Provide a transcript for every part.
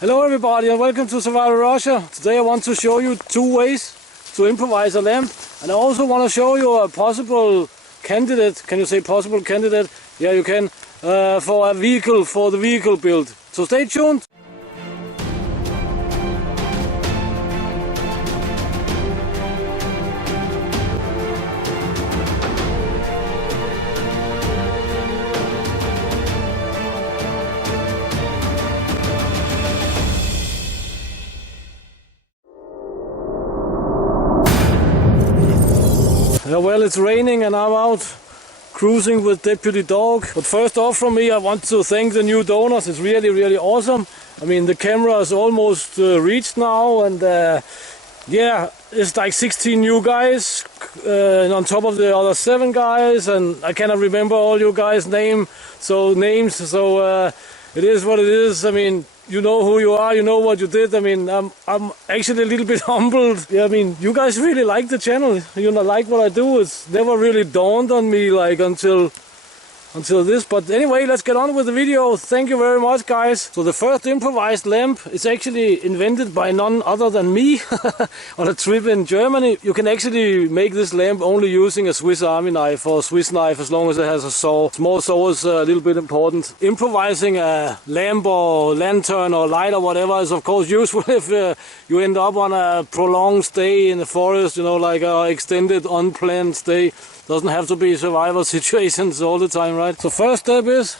Hello everybody and welcome to Survival Russia. Today I want to show you two ways to improvise a lamp, and I also want to show you a possible candidate. Can you say possible candidate? Yeah, you can, for a vehicle, for the vehicle build. So stay tuned. Well, it's raining and I'm out cruising with Deputy Dog. But first off from me, I want to thank the new donors. It's really awesome. I mean, the camera is almost reached now, and yeah, it's like 16 new guys on top of the other 7 guys, and I cannot remember all you guys' names. So it is what it is. I mean, you know who you are, you know what you did. I mean, I'm actually a little bit humbled. Yeah, I mean, you guys really like the channel. You know, like what I do. It's never really dawned on me like until this. But anyway, let's get on with the video. Thank you very much, guys. So the first improvised lamp is actually invented by none other than me on a trip in Germany. You can actually make this lamp only using a Swiss Army knife or a Swiss knife, as long as it has a saw. Small saw is a little bit important. Improvising a lamp or lantern or light or whatever is of course useful if you end up on a prolonged stay in the forest, you know, like an extended unplanned stay. Doesn't have to be survival situations all the time, right? So first step is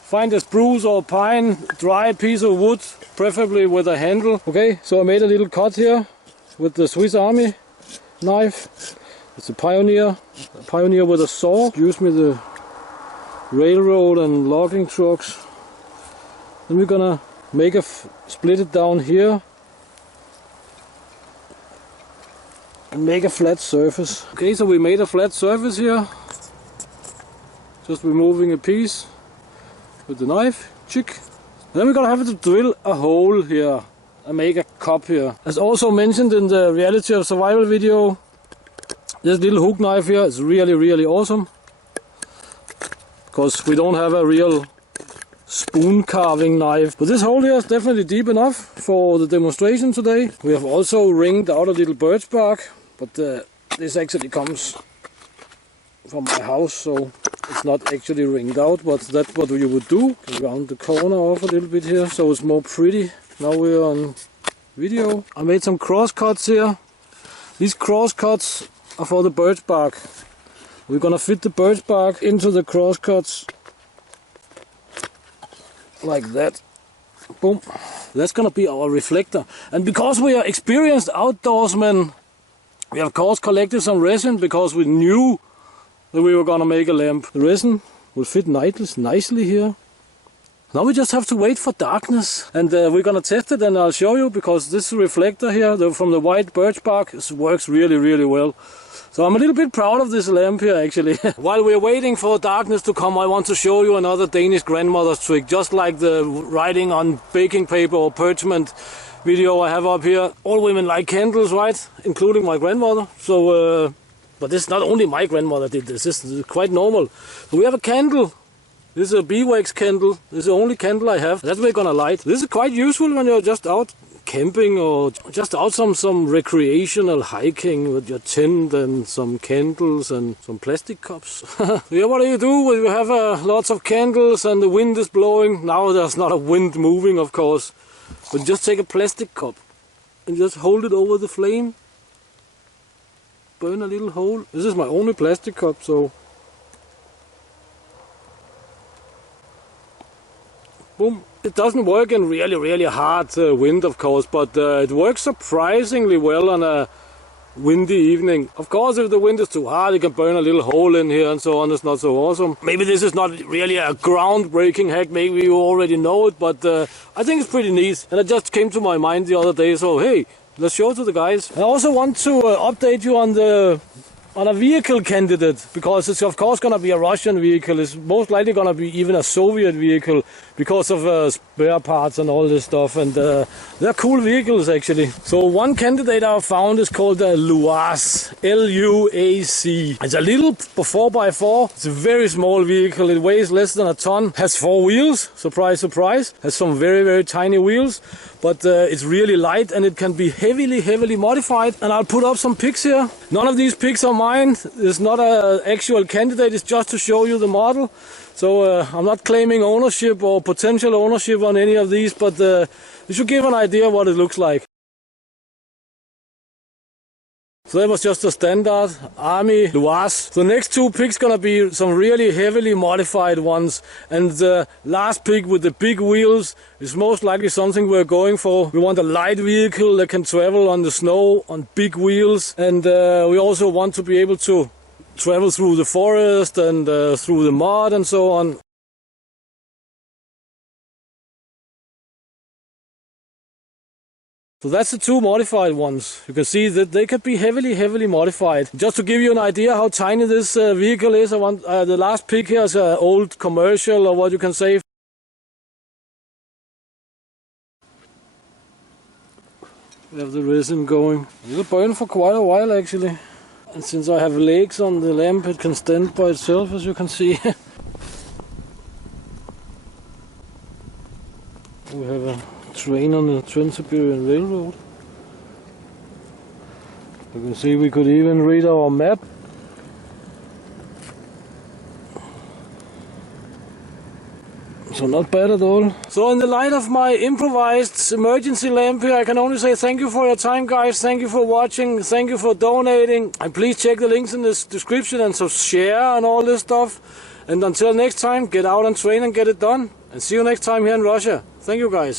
find a spruce or pine, dry piece of wood, preferably with a handle. Okay, so I made a little cut here with the Swiss Army knife. It's a Pioneer with a saw. Use me the railroad and logging trucks. Then we're gonna make split it down here and make a flat surface. Okay, so we made a flat surface here. Just removing a piece with the knife. Chick. Then we're gonna have to drill a hole here and make a cup here. As also mentioned in the reality of survival video, this little hook knife here is really awesome, because we don't have a real spoon carving knife. But this hole here is definitely deep enough for the demonstration today. We have also ringed out a little birch bark, but this actually comes from my house, so it's not actually ringed out, but that's what you would do. Round the corner off a little bit here so it's more pretty. Now we're on video. I made some cross cuts here. These cross cuts are for the birch bark. We're gonna fit the birch bark into the cross cuts like that. Boom. That's gonna be our reflector. And because we are experienced outdoorsmen, we of course collected some resin, because we knew that we were gonna make a lamp. The resin will fit nicely here. Now we just have to wait for darkness, and we're gonna test it, and I'll show you, because this reflector here from the white birch bark works really well. So I'm a little bit proud of this lamp here actually. While we're waiting for darkness to come, I want to show you another Danish grandmother's trick, just like the writing on baking paper or parchment video I have up here. All women like candles, right? Including my grandmother. So, but this is not only my grandmother did this. This is quite normal. So we have a candle. This is a beeswax candle. This is the only candle I have. That we're gonna light. This is quite useful when you're just out camping or just out some recreational hiking with your tent and some candles and some plastic cups. Yeah, what do you do when you have lots of candles and the wind is blowing? Now there's not a wind moving, of course, but just take a plastic cup and just hold it over the flame. Burn a little hole. This is my only plastic cup, so boom. It doesn't work in really hard wind, of course, but it works surprisingly well on a windy evening. Of course, if the wind is too hard, you can burn a little hole in here and so on. It's not so awesome. Maybe this is not really a groundbreaking hack. Maybe you already know it, but I think it's pretty neat. And it just came to my mind the other day, so hey, let's show it to the guys. I also want to update you on a vehicle candidate, because it's of course gonna be a Russian vehicle. It's most likely gonna be even a Soviet vehicle, because of spare parts and all this stuff, and they're cool vehicles actually. So one candidate I found is called the Lars, L-U-A-C. It's a little 4x4. It's a very small vehicle. It weighs less than a ton. Has 4 wheels. Surprise, surprise. Has some very, very tiny wheels, but it's really light and it can be heavily modified. And I'll put up some pics here. None of these pics are mine. It's not an actual candidate. It's just to show you the model. So I'm not claiming ownership or potential ownership on any of these, but you should give an idea what it looks like. So that was just a standard Army Lars. The next 2 pigs gonna be some really heavily modified ones, and the last pig with the big wheels is most likely something we're going for. We want a light vehicle that can travel on the snow on big wheels, and we also want to be able to travel through the forest and through the mud and so on. So that's the 2 modified ones. You can see that they could be heavily modified. Just to give you an idea how tiny this vehicle is, I want the last pig here is an old commercial, or what you can say. We have the resin going. It'll burn for quite a while actually. And since I have legs on the lamp, it can stand by itself, as you can see. We have a train on the Trans-Siberian Railroad. You can see we could even read our map. So not bad at all. So in the light of my improvised emergency lamp here, I can only say thank you for your time, guys. Thank you for watching. Thank you for donating. And please check the links in the description and so share and all this stuff. And until next time, get out and train and get it done. And see you next time here in Russia. Thank you, guys.